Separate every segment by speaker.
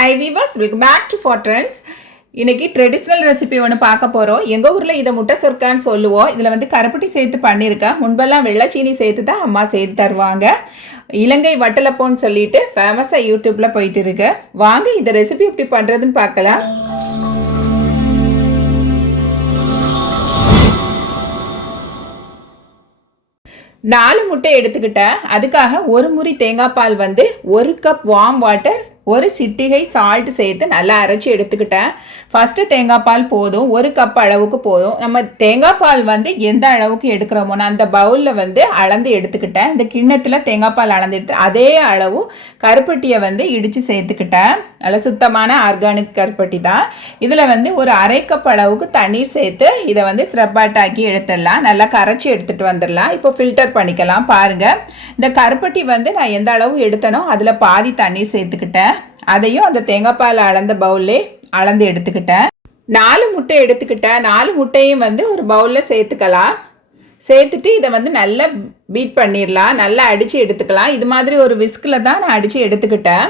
Speaker 1: Hi viewers welcome back to ஃபார்ட்ரன்ஸ் இன்றைக்கி traditional recipe ஒன்று பார்க்க போகிறோம் எங்கள் ஊரில் இதை முட்டை சொர்க்கான்னு சொல்லுவோம். இதில் வந்து கருப்பட்டி சேர்த்து பண்ணியிருக்கேன். முன்பெல்லாம் வெள்ளச்சீனி சேர்த்து தான் அம்மா செய்து தருவாங்க. இலங்கை வட்டலப்போன்னு சொல்லிட்டு ஃபேமஸாக யூடியூப்பில் போயிட்டு இருக்கு. வாங்க இந்த ரெசிபி எப்படி பண்ணுறதுன்னு பார்க்கலாம். நாலு முட்டை எடுத்துக்கிட்டேன். அதுக்காக ஒரு முறி தேங்காய் பால் வந்து ஒரு கப் வார்ம் வாட்டர் ஒரு சிட்டிகை சால்ட் சேர்த்து நல்லா அரைச்சி எடுத்துக்கிட்டேன். ஃபஸ்ட்டு தேங்காய் பால் போதும். ஒரு கப் அளவுக்கு போதும். நம்ம தேங்காய் பால் வந்து எந்த அளவுக்கு எடுக்கிறோமோ நான் அந்த பவுலில் வந்து அளந்து எடுத்துக்கிட்டேன். இந்த கிண்ணத்தில் தேங்காய் பால் அளந்து எடுத்து அதே அளவு கருப்பட்டியை வந்து இடித்து சேர்த்துக்கிட்டேன். நல்ல சுத்தமான ஆர்கானிக் கருப்பட்டி தான். இதில் வந்து ஒரு அரை கப் அளவுக்கு தண்ணீர் சேர்த்து இதை வந்து ஸ்ரப்பாட்டாக்கி எடுத்துடலாம். நல்லா கரைச்சி எடுத்துகிட்டு வந்துடலாம். இப்போ ஃபில்டர் பண்ணிக்கலாம். பாருங்கள் இந்த கருப்பட்டி வந்து நான் எந்த அளவு எடுத்தனோ அதில் பாதி தண்ணீர் சேர்த்துக்கிட்டேன். அதையும் அந்த தேங்காய் பால் அளந்த பவுல்லே அளந்து எடுத்துக்கிட்டேன். நாலு முட்டை எடுத்துக்கிட்டேன். நாலு முட்டையும் வந்து ஒரு பவுலில் சேர்த்துக்கலாம். சேர்த்துட்டு இதை வந்து நல்லா பீட் பண்ணிடலாம். நல்லா அடித்து எடுத்துக்கலாம். இது மாதிரி ஒரு விஸ்கில் தான் நான் அடித்து எடுத்துக்கிட்டேன்.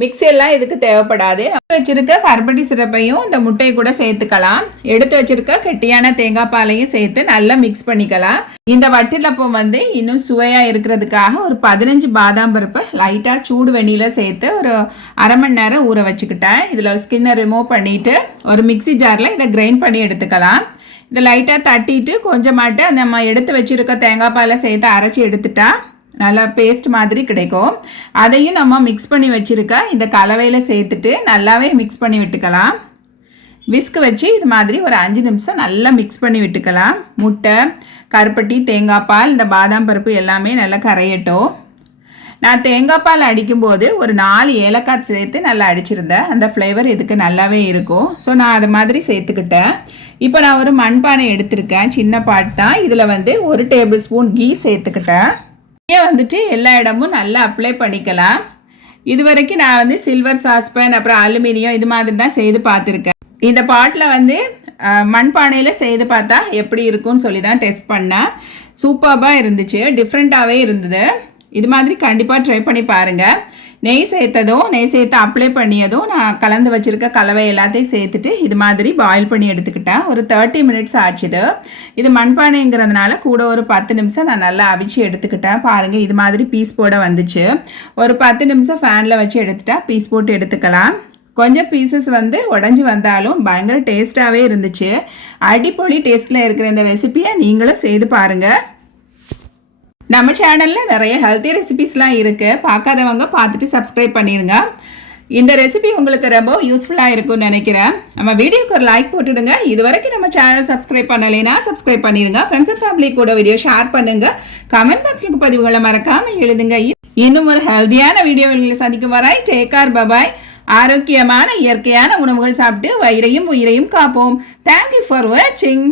Speaker 1: மிக்ஸி எல்லாம் இதுக்கு தேவைப்படாது. வச்சிருக்க கருப்பட்டி சிறப்பையும் இந்த முட்டையை கூட சேர்த்துக்கலாம். எடுத்து வச்சிருக்க கெட்டியான தேங்காய் பாலையும் சேர்த்து நல்லா மிக்ஸ் பண்ணிக்கலாம். இந்த வட்டிலப்பம் வந்து இன்னும் சுவையாக இருக்கிறதுக்காக ஒரு பதினஞ்சு பாதாம் பருப்பை லைட்டாக சூடு வெண்ணியில் சேர்த்து ஒரு அரை மணி நேரம் ஊற வச்சுக்கிட்டேன். இதில் ஒரு ஸ்கின்னை ரிமூவ் பண்ணிவிட்டு ஒரு மிக்ஸி ஜாரில் இதை கிரைண்ட் பண்ணி எடுத்துக்கலாம். இதை லைட்டாக தட்டிட்டு கொஞ்சமாட்டு நம்ம எடுத்து வச்சுருக்க தேங்காய் பாலை சேர்த்து அரைச்சி எடுத்துட்டா நல்லா பேஸ்ட் மாதிரி கிடைக்கும். அதையும் நம்ம மிக்ஸ் பண்ணி வச்சுருக்க இந்த கலவையில் சேர்த்துட்டு நல்லாவே மிக்ஸ் பண்ணி விட்டுக்கலாம். விஸ்க் வச்சு இது மாதிரி ஒரு அஞ்சு நிமிஷம் நல்லா மிக்ஸ் பண்ணி விட்டுக்கலாம். முட்டை கருப்பட்டி தேங்காய் பால் இந்த பாதாம் பருப்பு எல்லாமே நல்லா கரையட்டும். நான் தேங்காய் பால் அடிக்கும்போது ஒரு நாலு ஏலக்காய் சேர்த்து நல்லா அடிச்சிருந்தேன். அந்த ஃப்ளேவர் இதுக்கு நல்லாவே இருக்கும். ஸோ நான் அது மாதிரி சேர்த்துக்கிட்டேன். இப்போ நான் ஒரு மண்பானை எடுத்திருக்கேன். சின்ன பாட் தான். இதில் வந்து ஒரு டேபிள் ஸ்பூன் கீ சேர்த்துக்கிட்டேன். இங்கே வந்துட்டு எல்லா இடமும் நல்லா அப்ளை பண்ணிக்கலாம். இது வரைக்கும் நான் வந்து சில்வர் சாஸ்பேன் அப்புறம் அலுமினியம் இது மாதிரி தான் செய்து பார்த்துருக்கேன். இந்த பாட்டில் வந்து மண்பானையில் செய்து பார்த்தா எப்படி இருக்கும்னு சொல்லி தான் டெஸ்ட் பண்ணேன். சூப்பராக இருந்துச்சு டிஃப்ரெண்ட்டாகவே இருந்தது. இது மாதிரி கண்டிப்பாக ட்ரை பண்ணி பாருங்கள் நெய் சேர்த்ததும் நெய் சேர்த்து அப்ளை பண்ணியதும் நான் கலந்து வச்சுருக்க கலவை எல்லாத்தையும் சேர்த்துட்டு இது மாதிரி பாயில் பண்ணி எடுத்துக்கிட்டேன். ஒரு தேர்ட்டி மினிட்ஸ் ஆச்சுது இது. மண்பானைங்கிறதுனால கூட ஒரு பத்து நிமிஷம் நான் நல்லா அவிச்சு எடுத்துக்கிட்டேன். பாருங்கள் இது மாதிரி பீஸ் போட வந்துச்சு. ஒரு பத்து நிமிஷம் ஃபேனில் வச்சு எடுத்துட்டா பீஸ் போட்டு எடுத்துக்கலாம். கொஞ்சம் பீசஸ் வந்து உடஞ்சி வந்தாலும் பயங்கர டேஸ்ட்டாகவே இருந்துச்சு. அடிப்பொலி டேஸ்ட்டில் இருக்கிற இந்த ரெசிப்பியை நீங்களும் செய்து பாருங்கள் நம்ம சேனலில் நிறைய ஹெல்த்தி ரெசிபிஸ்லாம் இருக்குது பார்க்காதவங்க பார்த்துட்டு சப்ஸ்கிரைப் பண்ணிடுங்க இந்த ரெசிபி உங்களுக்கு ரொம்ப யூஸ்ஃபுல்லாக இருக்கும்னு நினைக்கிறேன். நம்ம வீடியோக்கு ஒரு லைக் போட்டுடுங்க. இது வரைக்கும் நம்ம சேனல் சப்ஸ்கிரைப் பண்ணலைன்னா சப்ஸ்கிரைப் பண்ணிடுங்க ஃப்ரெண்ட்ஸ் அண்ட் ஃபேமிலி கூட வீடியோ ஷேர் பண்ணுங்க. கமெண்ட் பாக்ஸுக்கு பதிவுகளை மறக்காமல் எழுதுங்க. இன்னும் ஒரு ஹெல்த்தியான வீடியோவில் சந்திக்கும் வராய் டேக்கார் பபாய் ஆரோக்கியமான இயற்கையான உணவுகள் சாப்பிட்டு வயிறையும் உயிரையும் காப்போம். தேங்க்யூ ஃபார் வாட்சிங்